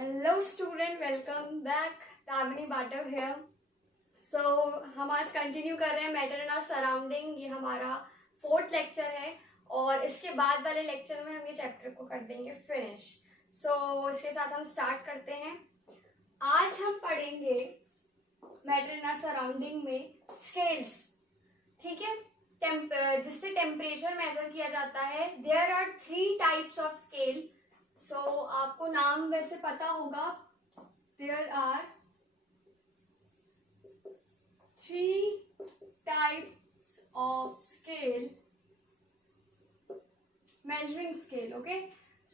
Hello student, welcome back. Damini Batav here. So हम आज continue कर रहे हैं मैटर इन आवर सराउंडिंग। ये हमारा 4th लेक्चर है और इसके बाद वाले लेक्चर में हम ये चैप्टर को कर देंगे फिनिश। सो इसके साथ हम स्टार्ट करते हैं। आज हम पढ़ेंगे मैटर इन आवर सराउंडिंग में स्केल्स, ठीक है, जिससे टेम्परेचर मेजर किया जाता है। There are 3 types of scale. So आपको नाम वैसे पता होगा। There are 3 types of scale, measuring scale. Okay,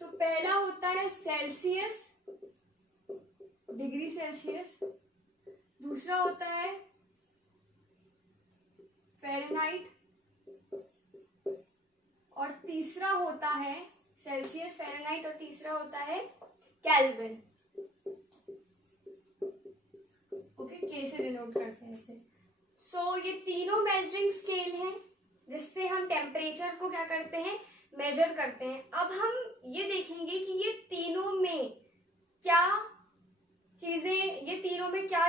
so पहला होता है सेल्सियस, डिग्री सेल्सियस। दूसरा होता है फ़ारेनहाइट और तीसरा होता है सेल्सियस, फ़ारेनहाइट और तीसरा होता है केल्विन। ओके, के से डिनोट करते हैं इसे। सो ये तीनों मेजरिंग स्केल हैं जिससे हम टेम्परेचर को क्या करते हैं, मेजर करते हैं। अब हम ये देखेंगे कि ये तीनों में क्या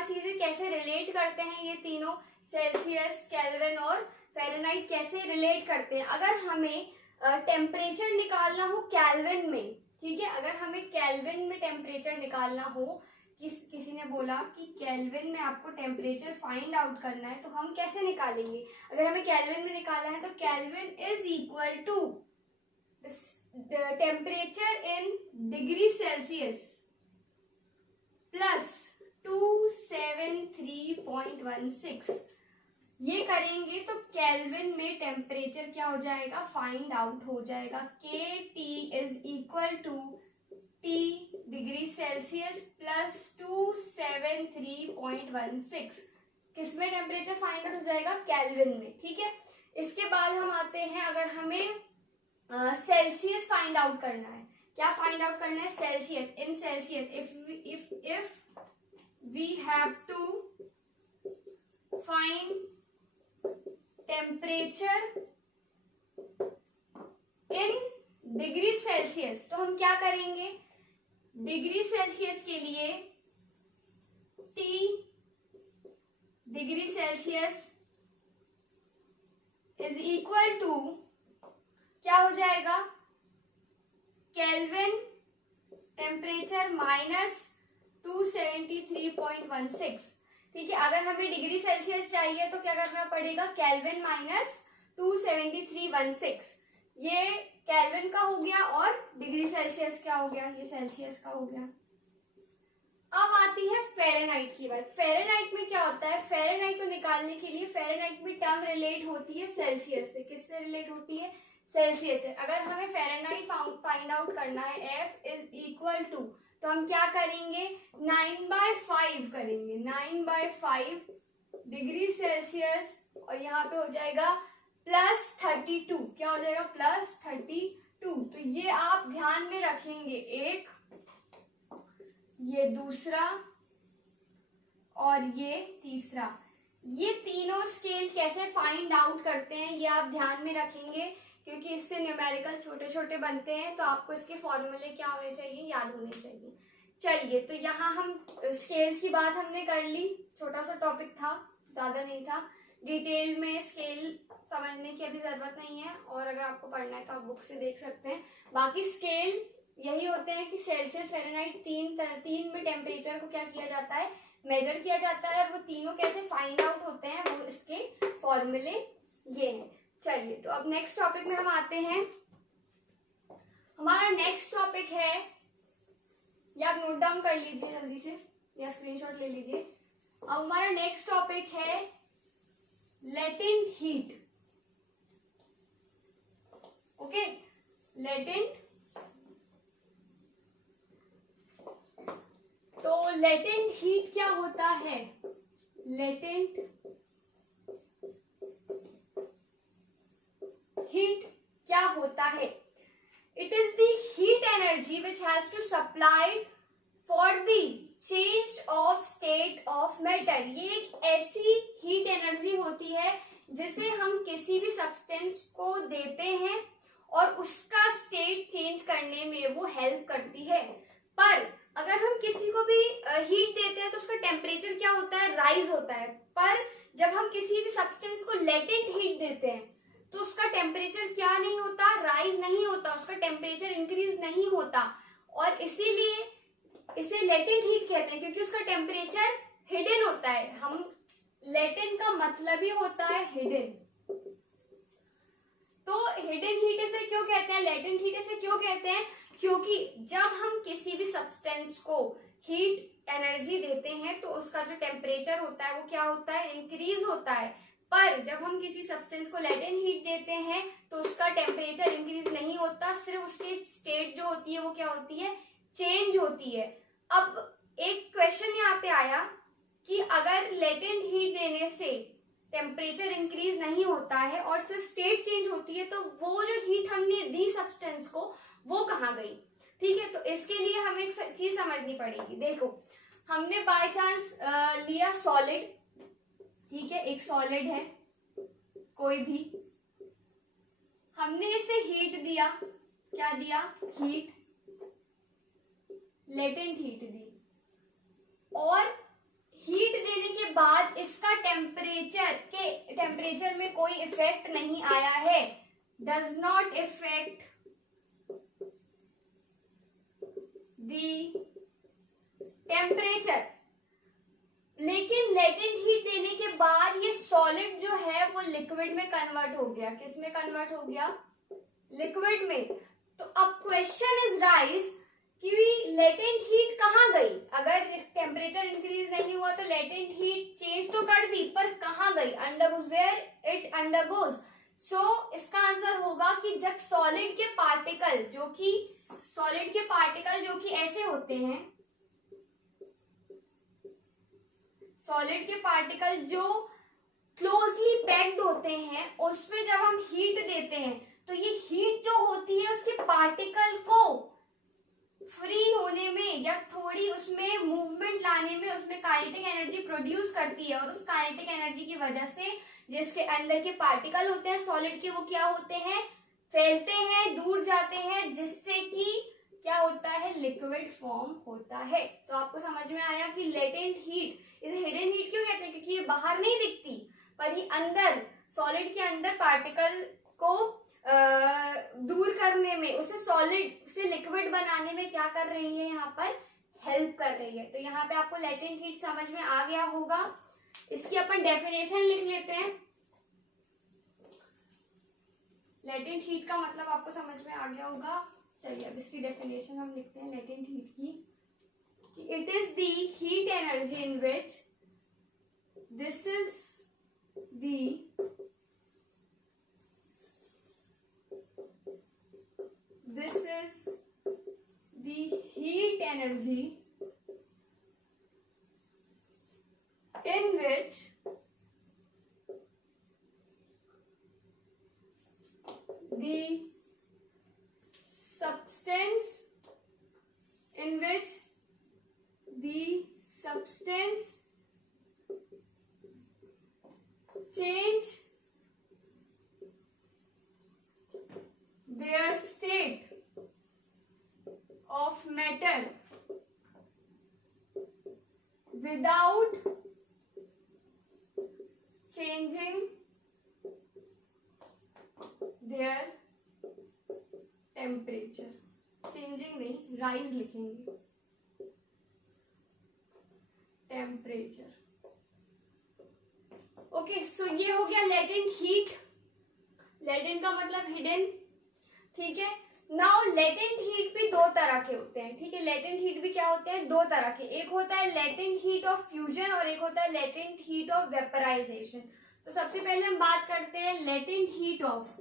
चीजें कैसे रिलेट करते हैं। ये तीनों सेल्सियस, केल्विन और फ़ारेनहाइट कैसे रिलेट करते हैं। अगर हमें टेम्परेचर निकालना हो केल्विन में, ठीक है, अगर हमें केल्विन में टेम्परेचर निकालना हो, किसी ने बोला कि केल्विन में आपको टेम्परेचर फाइंड आउट करना है, तो हम कैसे निकालेंगे। अगर हमें केल्विन में निकालना है तो kelvin is equal to temperature in degree Celsius plus 273.16। ये करेंगे तो केल्विन में टेम्परेचर क्या हो जाएगा, फाइंड आउट हो जाएगा। K T is equal to T degree Celsius plus 273.16। किसमें टेम्परेचर फाइंड आउट हो जाएगा, केल्विन में, ठीक है। इसके बाद हम आते हैं, अगर हमें सेल्सियस फाइंड आउट करना है। क्या फाइंड आउट करना है, Celsius. In Celsius if we have to find temperature in degree Celsius, तो हम क्या करेंगे, डिग्री सेल्सियस के लिए T degree Celsius is equal to क्या हो जाएगा, केल्विन टेम्परेचर माइनस 273.16। ठीक है, अगर हमें डिग्री सेल्सियस चाहिए तो क्या करना पड़ेगा, केल्विन माइनस 273.16। ये केल्विन का हो गया और डिग्री सेल्सियस क्या हो गया, ये सेल्सियस का हो गया। अब आती है फ़ारेनहाइट की बात। फ़ारेनहाइट में क्या होता है, फ़ारेनहाइट को निकालने के लिए फ़ारेनहाइट में टर्म रिलेट होती है सेल्सियस से। किससे रिलेट होती है, सेल्सियस से। अगर हमें फ़ारेनहाइट फाइंड आउट करना है, F इज इक्वल टू, तो हम क्या करेंगे, 9/5 करेंगे। 9/5 डिग्री सेल्सियस और यहाँ पे हो जाएगा प्लस 32। क्या हो जाएगा, प्लस 32। तो ये आप ध्यान में रखेंगे, एक, ये दूसरा और ये तीसरा। ये तीनों स्केल कैसे फाइंड आउट करते हैं ये आप ध्यान में रखेंगे, क्योंकि इससे न्यूमेरिकल छोटे छोटे बनते हैं। तो आपको इसके फॉर्मूले क्या होने चाहिए, याद होने चाहिए। चलिए, तो यहाँ हम स्केल्स की बात हमने कर ली। छोटा सा टॉपिक था, ज्यादा नहीं था। डिटेल में स्केल समझने की अभी जरूरत नहीं है, और अगर आपको पढ़ना है तो आप बुक से देख सकते हैं। बाकी स्केल यही होते हैं कि सेल्सियस, फ़ारेनहाइट, तीन में टेम्परेचर को क्या किया जाता है, मेजर किया जाता है। और वो तीनों कैसे फाइंड आउट होते हैं, वो इसके फॉर्मूले ये हैं। चलिए, तो अब नेक्स्ट टॉपिक में हम आते हैं। हमारा नेक्स्ट टॉपिक है, या आप नोट डाउन कर लीजिए जल्दी से या स्क्रीनशॉट ले लीजिए। अब हमारा नेक्स्ट टॉपिक है लेटेंट हीट। Okay, latent. तो लेटेंट हीट क्या होता है, लेटेंट हीट क्या होता है, it is the heat energy which has to supplied for the change of state of matter. ये एक ऐसी हीट एनर्जी होती है जिसे हम किसी भी सब्सटेंस को देते हैं और उसका स्टेट चेंज करने में वो हेल्प करती है। पर अगर हम किसी को भी हीट देते हैं तो उसका टेम्परेचर क्या होता है, राइज होता है। पर जब हम किसी भी सब्सटेंस को लेटेंट हीट देते हैं तो उसका टेम्परेचर क्या नहीं होता, राइज नहीं होता, उसका टेम्परेचर इंक्रीज नहीं होता। और इसीलिए इसे लेटेंट हीट कहते हैं, क्योंकि उसका टेम्परेचर हिडन होता है। हम लेटेंट का मतलब ही होता है हिडन। तो हिडन हीट इसे क्यों कहते हैं, लेटेंट हीट इसे क्यों कहते हैं, क्योंकि जब हम किसी भी सब्सटेंस को हीट एनर्जी देते हैं तो उसका जो टेम्परेचर होता है वो क्या होता है, इंक्रीज होता है। पर जब हम किसी सब्सटेंस को लेटेंट हीट देते हैं तो उसका टेम्परेचर इंक्रीज नहीं होता, सिर्फ उसकी स्टेट जो होती है वो क्या होती है, चेंज होती है। अब एक क्वेश्चन यहाँ पे आया कि अगर लेटेंट हीट देने से टेम्परेचर इंक्रीज नहीं होता है और सिर्फ स्टेट चेंज होती है, तो वो जो हीट हमने दी सब्सटेंस को वो कहाँ गई। ठीक है, तो इसके लिए हमें एक चीज समझनी पड़ेगी। देखो, हमने बाय चांस लिया सॉलिड, ठीक है, एक सॉलिड है कोई भी, हमने इसे हीट दिया, क्या दिया, हीट, लेटेंट हीट दी। और हीट देने के बाद इसका टेम्परेचर में कोई इफेक्ट नहीं आया है, does not effect the temperature. लेकिन लेटेंट हीट देने के बाद ये सॉलिड जो है वो लिक्विड में कन्वर्ट हो गया। किस में कन्वर्ट हो गया, लिक्विड में। तो अब क्वेश्चन इज राइज कि लेटेंट हीट कहाँ गई। अगर टेम्परेचर इंक्रीज नहीं हुआ तो लेटेंट हीट चेंज तो कर दी, पर कहाँ गई, अंडरगोज, वेयर इट अंडरगोज। सो इसका आंसर होगा कि जब सॉलिड के पार्टिकल जो कि ऐसे होते हैं, सॉलिड के पार्टिकल जो क्लोजली पैक्ड होते हैं, उसमें जब हम हीट देते हैं तो ये हीट जो होती है उसके पार्टिकल को फ्री होने में या थोड़ी उसमें मूवमेंट लाने में उसमें काइनेटिक एनर्जी प्रोड्यूस करती है। और उस काइनेटिक एनर्जी की वजह से जिसके अंदर के पार्टिकल होते हैं सॉलिड के, वो क्या होते हैं, फैलते हैं, दूर जाते हैं, जिससे कि क्या होता है, लिक्विड फॉर्म होता है। तो आपको समझ में आया कि लेटेंट हीट इसे हिडन हीट क्यों कहते हैं, क्योंकि ये बाहर नहीं दिखती, पर ये अंदर सॉलिड के अंदर पार्टिकल को दूर करने में, उसे सॉलिड से लिक्विड बनाने में क्या कर रही है, यहाँ पर हेल्प कर रही है। तो यहाँ पे आपको लेटेंट हीट समझ में आ गया होगा। इसकी अपन डेफिनेशन लिख लेते हैं। लेटेंट हीट का मतलब आपको समझ में आ गया होगा। चलिए अब इसकी डेफिनेशन हम लिखते हैं लेटेंट हीट की, कि it is the heat energy in which, this is the heat energy in which the substance change their state of matter without changing their temperature। Changing नहीं, राइज लिखेंगे, टेम्परेचर। ओके, सो ये हो गया latent heat. Latent का मतलब hidden, ठीक है। Now latent heat भी दो तरह के होते हैं, ठीक है। लेटेंट हीट भी क्या होते हैं, दो तरह के। एक होता है लेटेंट हीट ऑफ फ्यूजन और एक होता है लेटेंट हीट ऑफ वेपराइजेशन। तो सबसे पहले हम बात करते हैं लेटेंट हीट ऑफ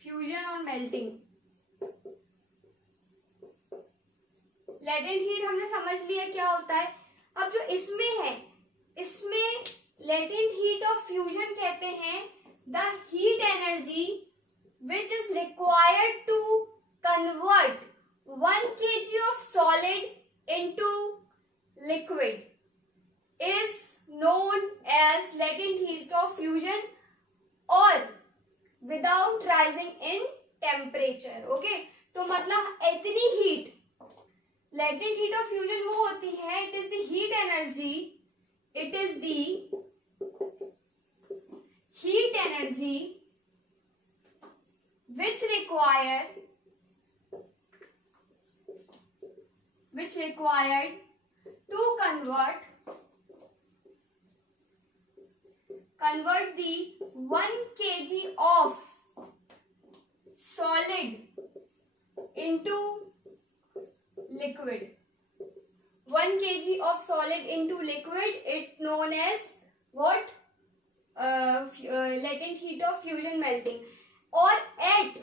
फ्यूजन और मेल्टिंग। लेटेंट हीट हमने समझ लिया क्या होता है। अब जो इसमें है, इसमें लेटेंट हीट ऑफ फ्यूजन कहते हैं the heat energy which is required to convert 1 kg of solid into liquid is known as latent heat of fusion. और without rising in temperature. Okay, तो मतलब इतनी heat, latent heat of fusion वो होती है, it is the heat energy, it is the heat energy which required to convert the 1 kg of solid into liquid. 1 kg of solid into liquid, it known as what? Latent heat of fusion melting. और eight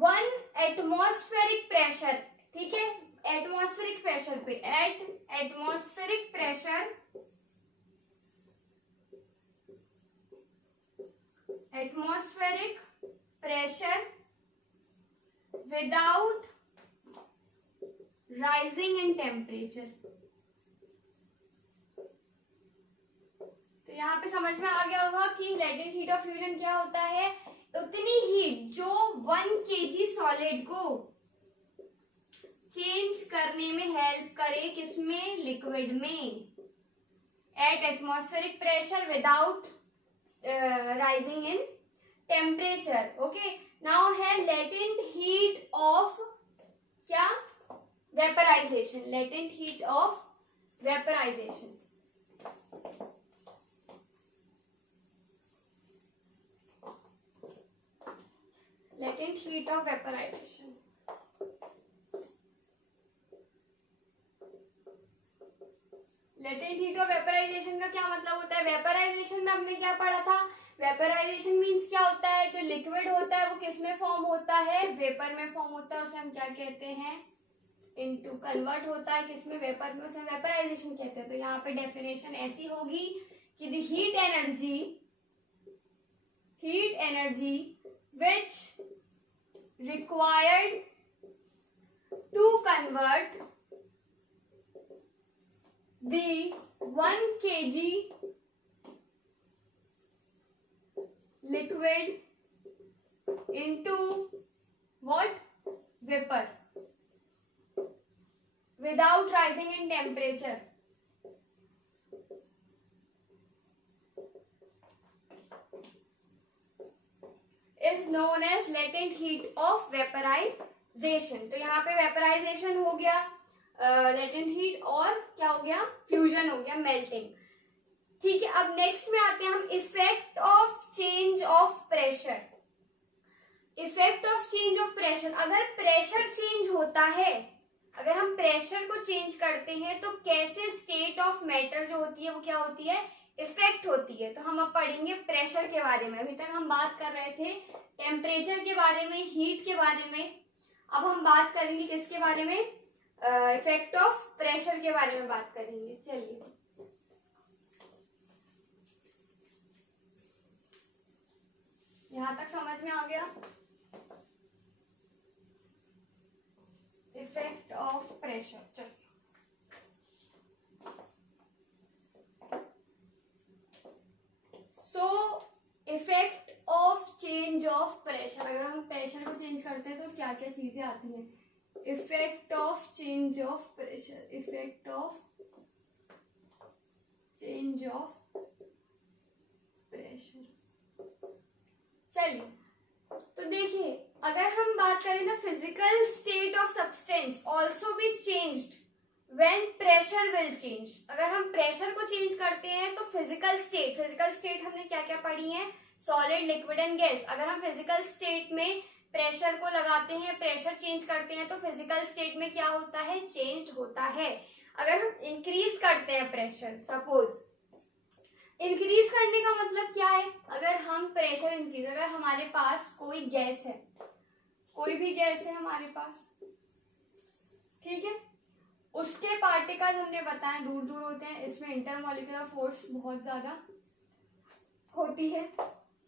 1 atmospheric pressure, ठीक है, atmospheric pressure पे, eight atmospheric pressure without rising in temperature. तो यहाँ पे समझ में आ गया होगा कि लेटेंट हीट ऑफ फ्यूजन क्या होता है। उतनी हीट जो 1 kg सॉलिड को चेंज करने में हेल्प करे, किसमें? लिक्विड में, at atmospheric pressure without rising in temperature. Okay, now है लेटेंट हीट ऑफ क्या? Vaporization. Latent heat of vaporization. Latent heat of vaporization. Latent heat of vaporization का क्या मतलब होता है? वेपराइजेशन में हमने क्या पढ़ा था? वेपराइजेशन मीन्स क्या होता है? जो लिक्विड होता है वो किस में फॉर्म होता है? वेपर में फॉर्म होता है, उसे हम क्या कहते हैं? इनटू कन्वर्ट होता है किसमें? वेपर में, उसे वेपराइजेशन कहते हैं। तो यहाँ पे डेफिनेशन ऐसी होगी कि the heat energy which required to convert the 1 kg liquid into what? Vapor without rising in temperature. Is known as latent heat of vaporization. तो यहाँ पे वेपराइजेशन हो गया, लेटेंट हीट, और क्या हो गया? फ्यूजन हो गया, मेल्टिंग। ठीक है, अब नेक्स्ट में आते हैं हम effect of change of pressure. Effect of change of pressure, अगर प्रेशर चेंज होता है, अगर हम प्रेशर को चेंज करते हैं तो कैसे स्टेट ऑफ मैटर जो होती है वो क्या होती है? इफेक्ट होती है। तो हम अब पढ़ेंगे प्रेशर के बारे में। अभी तक हम बात कर रहे थे टेम्परेचर के बारे में, हीट के बारे में। अब हम बात करेंगे किसके बारे में? इफेक्ट ऑफ प्रेशर के बारे में बात करेंगे। चलिए, यहां तक समझ में आ गया? Effect of pressure. चलिए, so effect of change of pressure, अगर हम प्रेशर को चेंज करते हैं तो क्या क्या चीजें आती हैं? Effect of change of pressure, effect of change of pressure. चलिए, तो देखिए, अगर हम बात करें ना, physical state of substance also be changed when pressure will change. अगर हम प्रेशर को चेंज करते हैं तो फिजिकल स्टेट हमने क्या क्या पढ़ी है? Solid, liquid and gas. अगर हम फिजिकल स्टेट में प्रेशर को लगाते हैं, प्रेशर चेंज करते हैं, तो फिजिकल स्टेट में क्या होता है? चेंज होता है। अगर हम इंक्रीज करते हैं प्रेशर, सपोज इंक्रीज करने का मतलब क्या है? अगर हम प्रेशर इंक्रीज, अगर हमारे पास कोई गैस है, कोई भी गैस है हमारे पास, ठीक है, उसके पार्टिकल हमने बताया दूर दूर होते हैं, इसमें इंटरमॉलिक्यूलर फोर्स बहुत ज्यादा होती है।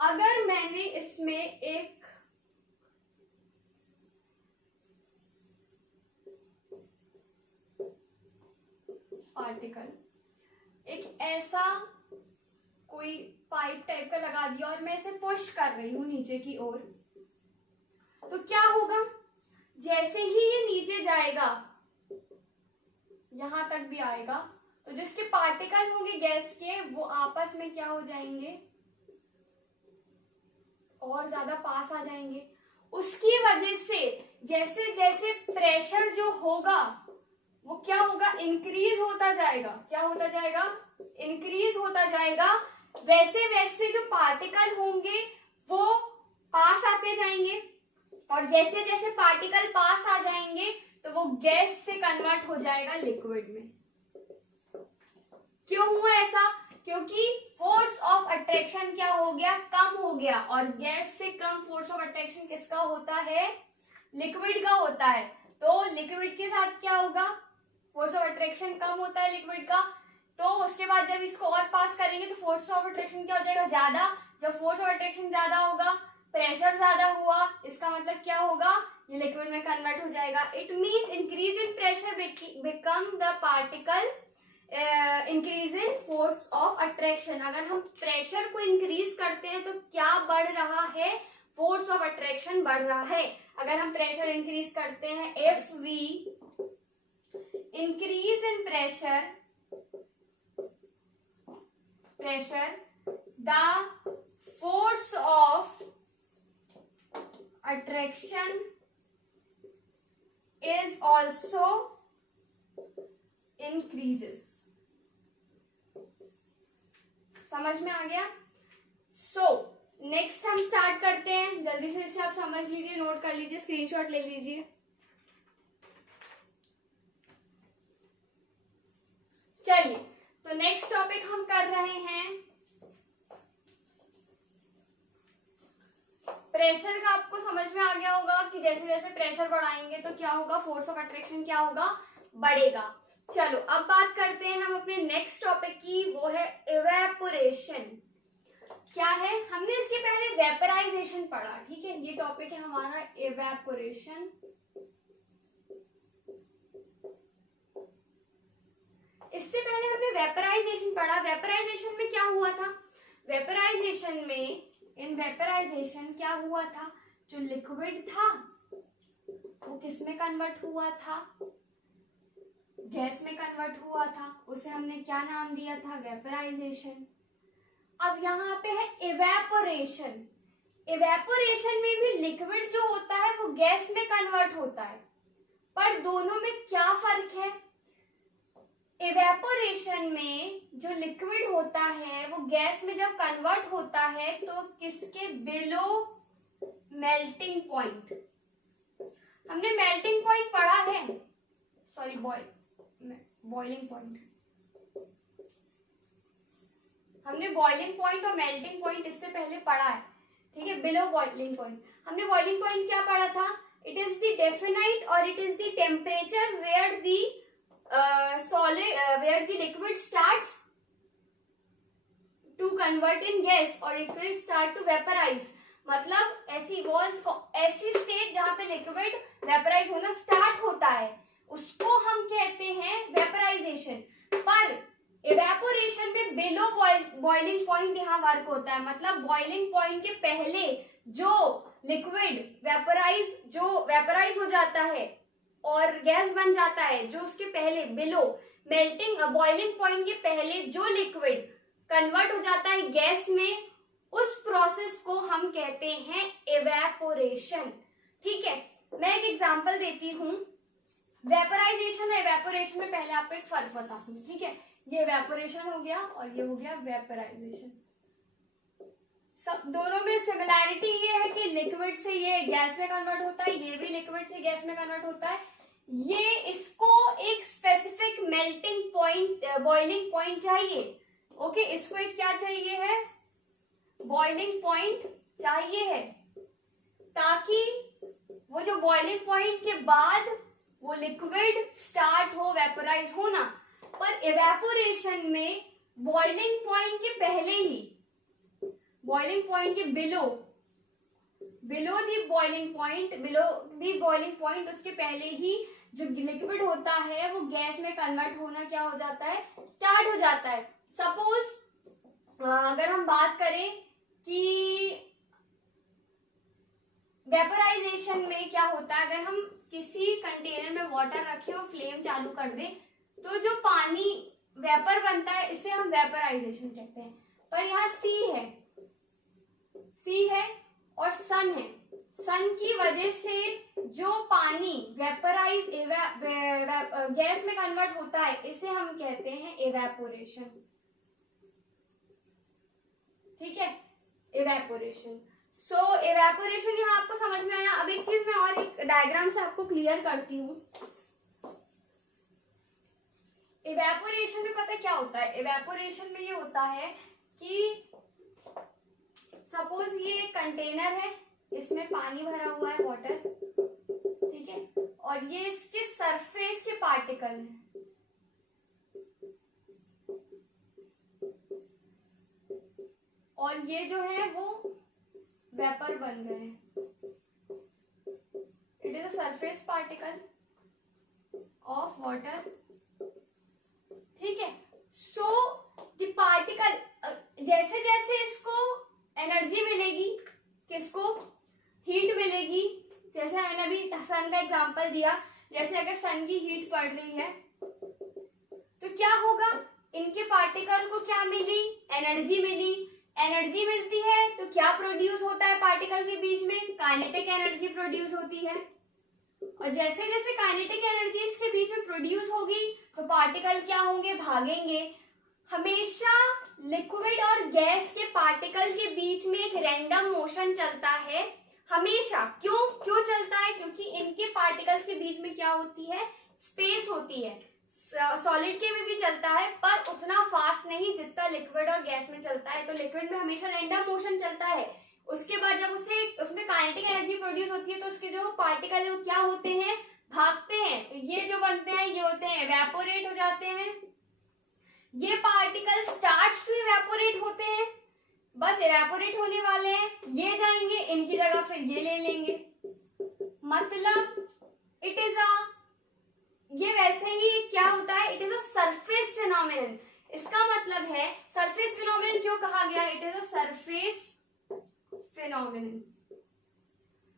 अगर मैंने इसमें एक पार्टिकल, एक ऐसा कोई पाइप टाइप का लगा हटा दिया और मैं इसे पुश कर रही हूँ नीचे की ओर, तो क्या होगा, जैसे ही ये नीचे जाएगा यहां तक भी आएगा, तो जो इसके पार्टिकल होंगे गैस के वो आपस में क्या हो जाएंगे, और ज्यादा पास आ जाएंगे। उसकी वजह से जैसे जैसे प्रेशर जो होगा वो क्या होगा, इंक्रीज होता जाएगा। क्या होता जाएगा, इंक्रीज होता जाएगा। वैसे वैसे जो पार्टिकल होंगे वो पास आते जाएंगे, और जैसे जैसे पार्टिकल पास आ जाएंगे तो वो गैस से कन्वर्ट हो जाएगा लिक्विड में। क्यों हुआ ऐसा, क्योंकि फोर्स ऑफ अट्रैक्शन क्या हो गया, कम हो गया, और गैस से कम फोर्स ऑफ अट्रैक्शन किसका होता है, लिक्विड का होता है। तो लिक्विड के साथ क्या होगा, फोर्स ऑफ अट्रैक्शन कम होता है लिक्विड का, तो उसके बाद जब इसको और पास करेंगे तो फोर्स ऑफ अट्रैक्शन क्या हो जाएगा, ज्यादा। जब फोर्स ऑफ अट्रैक्शन ज्यादा होगा, प्रेशर ज्यादा हुआ, इसका मतलब क्या होगा, ये लिक्विड में कन्वर्ट हो जाएगा। It means increase in pressure become the particle increase in force of attraction. अगर हम प्रेशर को इंक्रीज करते हैं तो क्या बढ़ रहा है, फोर्स ऑफ अट्रैक्शन बढ़ रहा है। अगर हम प्रेशर इंक्रीज करते हैं, if we increase in pressure the force of attraction is also increases। समझ में आ गया। सो नेक्स्ट हम स्टार्ट करते हैं, जल्दी से इसे आप समझ लीजिए, नोट कर लीजिए, स्क्रीनशॉट ले लीजिए। चलिए, तो नेक्स्ट टॉपिक हम कर रहे हैं प्रेशर का। आपको समझ में आ गया होगा कि जैसे जैसे प्रेशर बढ़ाएंगे तो क्या होगा, फोर्स ऑफ अट्रैक्शन क्या होगा, बढ़ेगा। चलो अब बात करते हैं हम अपने नेक्स्ट टॉपिक की, वो है इवेपोरेशन। क्या है, हमने इसके पहले वेपराइजेशन पढ़ा, ठीक है, ये टॉपिक है हमारा इवेपोरेशन। इससे पहले हमने वेपराइजेशन पढ़ा। वेपराइजेशन में क्या हुआ था, वेपराइजेशन में, इन वेपराइजेशन क्या हुआ था, जो लिक्विड था वो किस में कन्वर्ट हुआ था, गैस में कन्वर्ट हुआ था, उसे हमने क्या नाम दिया था, वेपराइजेशन। अब यहाँ पे है इवेपोरेशन। इवेपोरेशन में भी लिक्विड जो होता है वो गैस में कन्वर्ट होता है, पर दोनों में क्या फर्क है, इवेपोरेशन में जो लिक्विड होता है वो गैस में जब कन्वर्ट होता है तो किसके बिलो मेल्टिंग पॉइंट, हमने मेल्टिंग पॉइंट पढ़ा है, सॉरी बॉइलिंग पॉइंट, हमने बॉइलिंग पॉइंट और मेल्टिंग पॉइंट इससे पहले पढ़ा है, ठीक है। बिलो बॉइलिंग पॉइंट, हमने बॉइलिंग पॉइंट क्या पढ़ा था, इट इज द डेफिनाइट और it is the temperature where the where the liquid starts to convert in gas और liquid start to vaporize। मतलब ऐसी वॉल्स को, ऐसी स्टेट जहां पे लिक्विड वेपराइज होना स्टार्ट होता है उसको हम कहते हैं वेपराइजेशन। पर इवेपोरेशन में बिलो बॉइलिंग पॉइंट यहाँ वर्क होता है, मतलब बॉइलिंग पॉइंट के पहले जो लिक्विड वेपराइज हो जाता है और गैस बन जाता है, जो उसके पहले बिलो मेल्टिंग बॉइलिंग पॉइंट के पहले जो लिक्विड कन्वर्ट हो जाता है गैस में, उस प्रोसेस को हम कहते हैं इवेपोरेशन, ठीक है। मैं एक एग्जांपल देती हूँ, वेपराइजेशन और इवेपोरेशन में पहले आपको एक फर्क बताती हूँ, ठीक है। ये इवेपोरेशन हो गया और ये हो गया वेपराइजेशन। सब दोनों में सिमिलैरिटी ये है कि लिक्विड से ये गैस में कन्वर्ट होता है, ये भी लिक्विड से गैस में कन्वर्ट होता है। ये इसको एक specific melting point, boiling point चाहिए, ओके। इसको एक क्या चाहिए है, बॉइलिंग पॉइंट चाहिए है, ताकि वो जो बॉइलिंग पॉइंट के बाद वो लिक्विड स्टार्ट हो वेपराइज होना। पर इवेपोरेशन में बॉइलिंग पॉइंट के पहले ही, बॉइलिंग पॉइंट के बिलो दी बॉइलिंग पॉइंट, उसके पहले ही जो लिक्विड होता है वो गैस में कन्वर्ट होना क्या हो जाता है, स्टार्ट हो जाता है। सपोज अगर हम बात करें कि वेपराइजेशन में क्या होता है, अगर हम किसी कंटेनर में वाटर रखें और फ्लेम चालू कर दें तो जो पानी वेपर बनता है इसे हम वेपराइजेशन कहते हैं। पर यहाँ सी है और सन है। सन की वजह से जो पानी वेपराइज गैस में कन्वर्ट होता है इसे हम कहते हैं एवेपोरेशन। ठीक है, एवेपोरेशन। सो एवेपोरेशन यहाँ आपको समझ में आया। अब एक चीज मैं और एक डायग्राम से आपको क्लियर करती हूँ। एवेपोरेशन में पता क्या होता है, एवेपोरेशन में ये होता है कि सपोज ये कंटेनर है, इसमें पानी भरा हुआ है, वाटर, ठीक है, और ये इसके सरफेस के पार्टिकल हैं। और ये जो है वो वेपर बन रहे हैं। It is a surface particle of water. ठीक है, सो द पार्टिकल जैसे जैसे इसको एनर्जी मिलेगी, किसको, हीट मिलेगी, जैसे मैंने अभी सन का एग्जांपल दिया, जैसे अगर सन की हीट पड़ रही है तो क्या होगा, इनके पार्टिकल को क्या मिली, एनर्जी मिली। एनर्जी मिलती है तो क्या प्रोड्यूस होता है पार्टिकल के बीच में, काइनेटिक एनर्जी प्रोड्यूस होती है। और जैसे जैसे काइनेटिक एनर्जी इसके बीच में प्रोड्यूस होगी तो पार्टिकल क्या होंगे, भागेंगे। हमेशा लिक्विड और गैस के पार्टिकल के बीच में एक रैंडम मोशन चलता है, हमेशा। क्यों चलता है, क्योंकि इनके पार्टिकल्स के बीच में क्या होती है, स्पेस होती है। सॉलिड के में भी चलता है पर उतना फास्ट नहीं जितना लिक्विड और गैस में चलता है। तो लिक्विड में हमेशा रैंडम मोशन चलता है। उसके बाद जब उसमें काइनेटिक एनर्जी प्रोड्यूस होती है तो उसके जो पार्टिकल है वो क्या होते हैं, भागते हैं। तो ये जो बनते हैं ये होते हैं इवेपोरेट हो जाते हैं। ये पार्टिकल स्टार्ट्स टू इवेपोरेट होते हैं, बस इवेपोरेट होने वाले हैं, ये जाएंगे, इनकी जगह फिर ये ले लेंगे। मतलब इट इज ये वैसे ही क्या होता है, it is a surface phenomenon. इसका मतलब है सरफेस फिनोमेनन क्यों कहा गया, it is a surface phenomenon.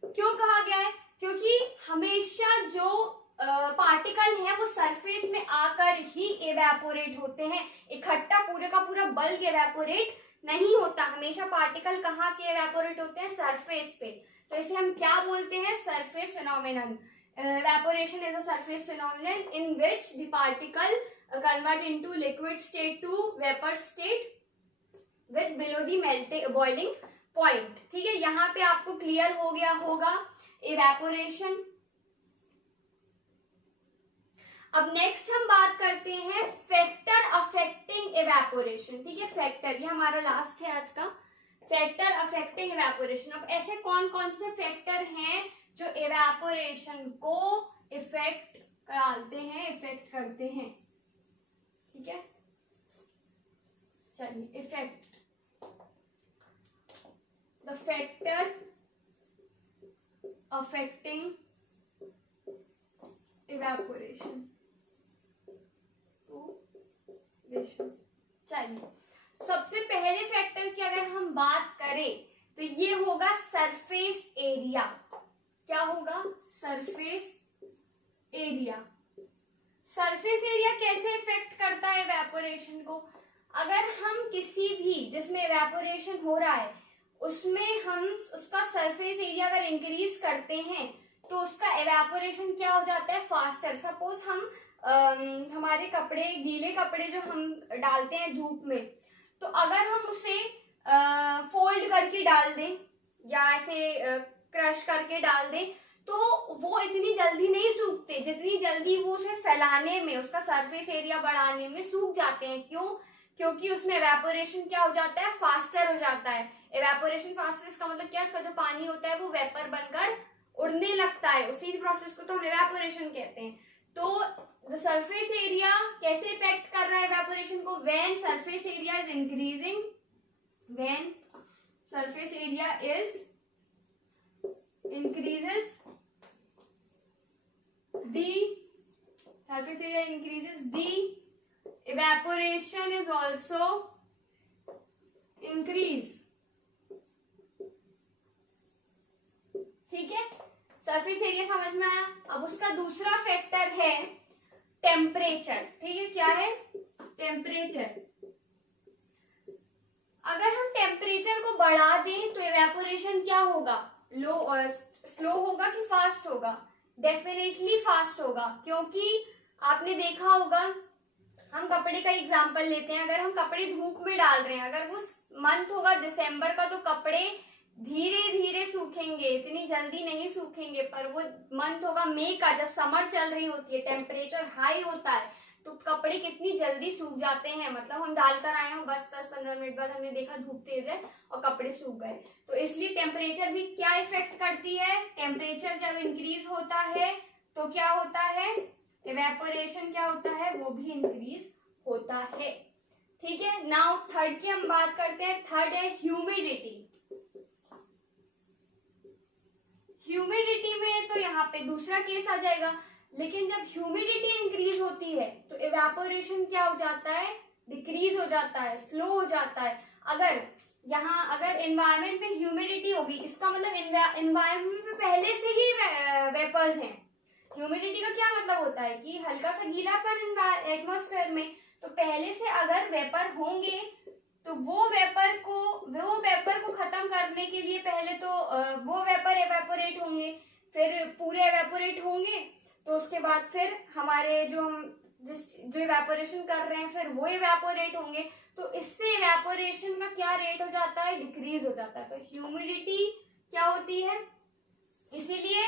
क्यों कहा गया है, क्योंकि हमेशा जो पार्टिकल है वो सरफेस में आकर ही इवेपोरेट होते हैं। इकट्ठा पूरे का पूरा बल्क इवेपोरेट नहीं होता। हमेशा पार्टिकल कहाँ के इवेपोरेट होते हैं, सरफेस पे। तो इसे हम क्या बोलते हैं, surface phenomenon. Evaporation is a surface phenomenon in which the particle convert into liquid state to vapor state with below the boiling point। ठीक है, यहाँ पे आपको क्लियर हो गया होगा evaporation। अब नेक्स्ट हम बात करते हैं फैक्टर अफेक्टिंग evaporation। ठीक है, फैक्टर, ये हमारा लास्ट है आज का, फैक्टर अफेक्टिंग evaporation। अब ऐसे कौन कौन से फैक्टर हैं जो इवेपोरेशन को इफेक्ट करते हैं। ठीक है, चलिए, effect, the factor affecting evaporation. चलिए, सबसे पहले फैक्टर की अगर हम बात करें तो ये होगा सरफेस एरिया। क्या होगा, सरफेस एरिया। सरफेस एरिया कैसे इफेक्ट करता है इवेपोरेशन को, अगर हम किसी भी जिसमें इवेपोरेशन हो रहा है उसमें हम उसका सरफेस एरिया अगर इंक्रीज करते हैं तो उसका इवेपोरेशन क्या हो जाता है, फास्टर। सपोज हम हमारे कपड़े, गीले कपड़े जो हम डालते हैं धूप में, तो अगर हम उसे फोल्ड करके डाल दें या ऐसे क्रश करके डाल दें तो वो इतनी जल्दी नहीं सूखते जितनी जल्दी वो उसे फैलाने में, उसका सरफेस एरिया बढ़ाने में सूख जाते हैं। क्यों, क्योंकि उसमें इवेपोरेशन क्या हो जाता है, फास्टर हो जाता है। इवेपोरेशन फास्टर, इसका मतलब क्या, इसका जो पानी होता है वो वेपर बनकर उड़ने लगता है। उसी प्रोसेस को तो हम इवेपोरेशन कहते हैं। तो द सरफेस एरिया कैसे इफेक्ट कर रहा है इवेपोरेशन को, when surface area is increasing, when surface area is increases, the surface area increases, the evaporation is also increase। ये समझ में आया। अब उसका दूसरा फैक्टर है टेम्परेचर, ठीक है, क्या है, टेम्परेचर। अगर हम टेम्परेचर को बढ़ा दें तो इवेपोरेशन क्या होगा, स्लो होगा कि फास्ट होगा, डेफिनेटली फास्ट होगा, क्योंकि आपने देखा होगा, हम कपड़े का एग्जांपल लेते हैं, अगर हम कपड़े धूप में डाल रहे हैं, अगर वो मंथ होगा दिसंबर का, तो कपड़े धीरे धीरे सूखेंगे, इतनी जल्दी नहीं सूखेंगे। पर वो मंथ होगा मई का, जब समर चल रही होती है, टेम्परेचर हाई होता है, तो कपड़े कितनी जल्दी सूख जाते हैं। मतलब हम डालकर आए हो, बस 10-15 मिनट बाद हमने देखा धूप तेज है और कपड़े सूख गए। तो इसलिए टेम्परेचर भी क्या इफेक्ट करती है, टेम्परेचर जब इंक्रीज होता है तो क्या होता है, इवेपोरेशन क्या होता है, वो भी इंक्रीज होता है। ठीक है, नाउ थर्ड की हम बात करते हैं। थर्ड है ह्यूमिडिटी। ह्यूमिडिटी में तो यहाँ पे दूसरा केस आ जाएगा, लेकिन जब ह्यूमिडिटी इंक्रीज होती है तो इवेपोरेशन क्या हो जाता है, डिक्रीज हो जाता है, स्लो हो जाता है। अगर एनवायरनमेंट में ह्यूमिडिटी होगी, इसका मतलब एनवायरनमेंट में पहले से ही वेपर्स हैं। ह्यूमिडिटी का क्या मतलब होता है कि हल्का सा गीलापन एटमॉस्फेयर में, तो पहले से अगर वेपर होंगे तो वो वेपर को खत्म करने के लिए पहले तो वो वेपर एवेपोरेट होंगे, फिर पूरे एवेपोरेट होंगे, तो उसके बाद फिर हमारे जो इवेपोरेशन कर रहे हैं फिर वो इवेपोरेट होंगे, तो इससे इवेपोरेशन का क्या रेट हो जाता है, डिक्रीज हो जाता है। तो ह्यूमिडिटी क्या होती है, इसीलिए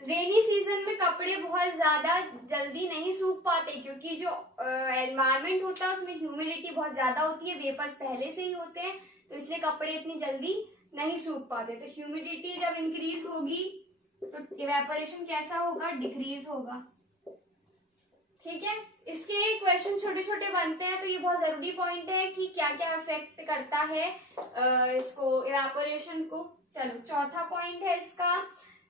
रेनी सीजन में कपड़े बहुत ज्यादा जल्दी नहीं सूख पाते, क्योंकि जो एनवायरनमेंट होता है उसमें ह्यूमिडिटी बहुत ज्यादा होती है, वेपर्स पहले से ही होते हैं, तो इसलिए कपड़े इतनी जल्दी नहीं सूख पाते। तो ह्यूमिडिटी जब इंक्रीज होगी तो इवेपोरेशन कैसा होगा, डिक्रीज होगा। ठीक है, इसके क्वेश्चन छोटे छोटे बनते हैं, तो ये बहुत जरूरी पॉइंट है कि क्या क्या अफेक्ट करता है इसको, इवेपोरेशन को। चलो चौथा पॉइंट है इसका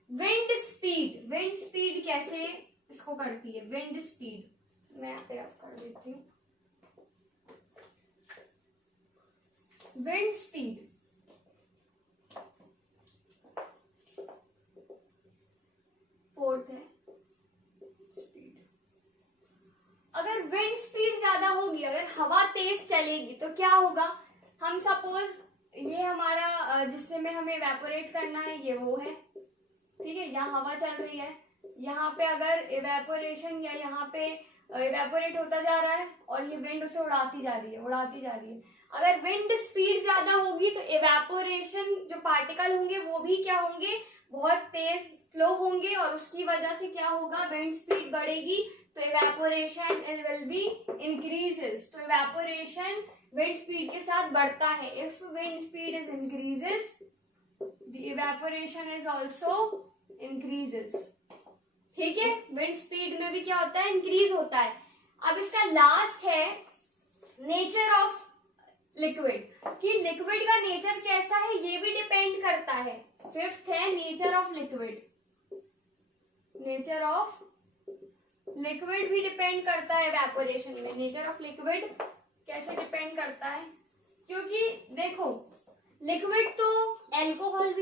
विंड स्पीड। विंड स्पीड कैसे इसको करती है, विंड स्पीड मैं यहाँ पे रख कर देती हूँ। विंड स्पीड, फोर्थ है स्पीड। अगर विंड स्पीड ज्यादा होगी, अगर हवा तेज चलेगी तो क्या होगा, हम सपोज ये हमारा जिससे में हमें इवेपोरेट करना है, ये वो है, ठीक है, यहाँ हवा चल रही है, यहाँ पे अगर इवेपोरेशन या यहाँ पे इवेपोरेट होता जा रहा है और ये विंड उसे उड़ाती जा रही है। अगर विंड स्पीड ज्यादा होगी तो इवेपोरेशन जो पार्टिकल होंगे वो भी क्या होंगे, बहुत तेज फ्लो होंगे, और उसकी वजह से क्या होगा, विंड स्पीड बढ़ेगी, तो इवेपोरेशन विल बी इंक्रीजेस। तो इवेपोरेशन विंड स्पीड के साथ बढ़ता है। If wind speed is increases, the evaporation is also increases। ठीक है, विंड स्पीड में भी क्या होता है, इंक्रीज होता है। अब इसका लास्ट है नेचर ऑफ लिक्विड, कि लिक्विड का नेचर कैसा है ये भी डिपेंड करता है। फिफ्थ है nature of liquid. Nature of liquid भी डिपेंड करता है इवेपोरेशन में। नेचर ऑफ लिक्विड कैसे डिपेंड करता है, क्योंकि देखो लिक्विड तो अल्कोहल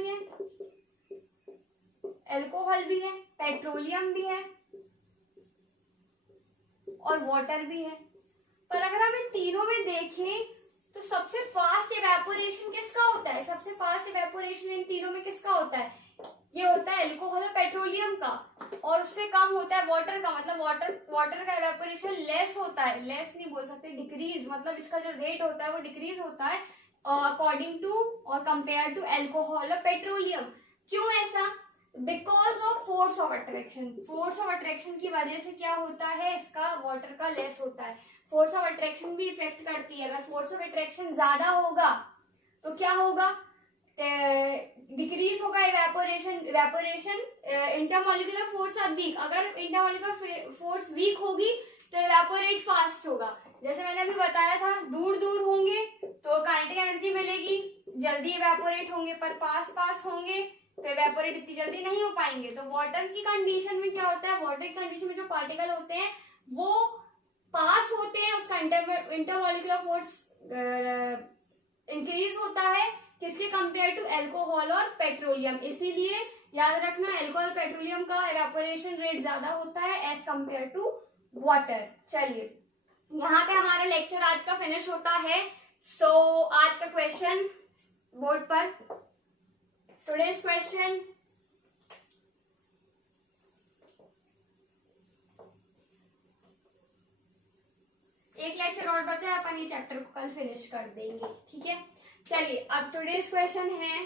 भी है, पेट्रोलियम भी है और वाटर भी है। पर अगर हम इन तीनों में देखें तो सबसे फास्ट इवेपोरेशन किसका होता है, सबसे फास्ट इवेपोरेशन इन तीनों में किसका होता है, ये होता है अल्कोहल और पेट्रोलियम का, और उससे कम होता है वाटर का। मतलब वाटर का इवेपोरेशन लेस होता है, लेस नहीं बोल सकते, डिक्रीज, मतलब इसका जो रेट होता है वो डिक्रीज होता है अकॉर्डिंग टू और कंपेयर टू अल्कोहल और पेट्रोलियम। क्यों ऐसा, because of force of attraction. Force of attraction की वजह से क्या होता है, इसका वाटर का लेस होता है। फोर्स ऑफ अट्रैक्शन भी इफेक्ट करती है। अगर फोर्स ऑफ अट्रैक्शन ज्यादा होगा तो क्या होगा, डिक्रीज होगा evaporation. Intermolecular force are weak, अगर इंटरमॉलिक्यूलर फोर्स वीक होगी तो इवेपोरेट फास्ट होगा। जैसे मैंने अभी बताया था, दूर दूर होंगे तो काइनेटिक एनर्जी मिलेगी, जल्दी इवेपोरेट होंगे, पर पास पास होंगे तो इवेपोरेट इतनी जल्दी नहीं हो पाएंगे। तो वाटर की कंडीशन में क्या होता है, वाटर की कंडीशन में जो पार्टिकल होते हैं वो पास होते हैं, उसका इंटरमॉलिक्यूलर फोर्स इंक्रीज होता है, किसके कंपेयर टू अल्कोहल और पेट्रोलियम। इसीलिए याद रखना अल्कोहल पेट्रोलियम का इवेपोरेशन रेट ज्यादा होता है एज कंपेयर टू वाटर। चलिए यहाँ पे हमारा लेक्चर आज का फिनिश होता है। सो आज का क्वेश्चन बोर्ड पर, टुडेज क्वेश्चन, एक लेक्चर और बचा है, अपन ये चैप्टर को कल फिनिश कर देंगे, ठीक है। चलिए अब टुडेज क्वेश्चन है,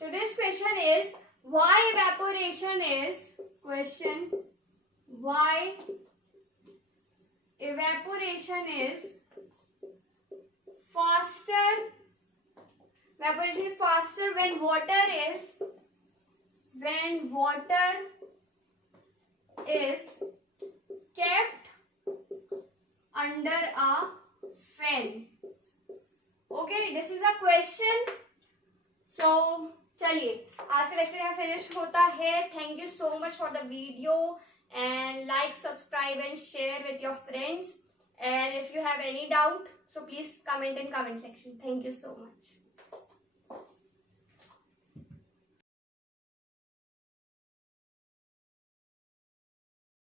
today's question is why evaporation is question why evaporation is faster when water is kept under a fan. Okay, this is a question. So चलिए आज का लेक्चर यहाँ फिनिश होता है। Thank you so much for the video and like, subscribe and share with your friends, and if you have any doubt so please comment in comment section. Thank you so much.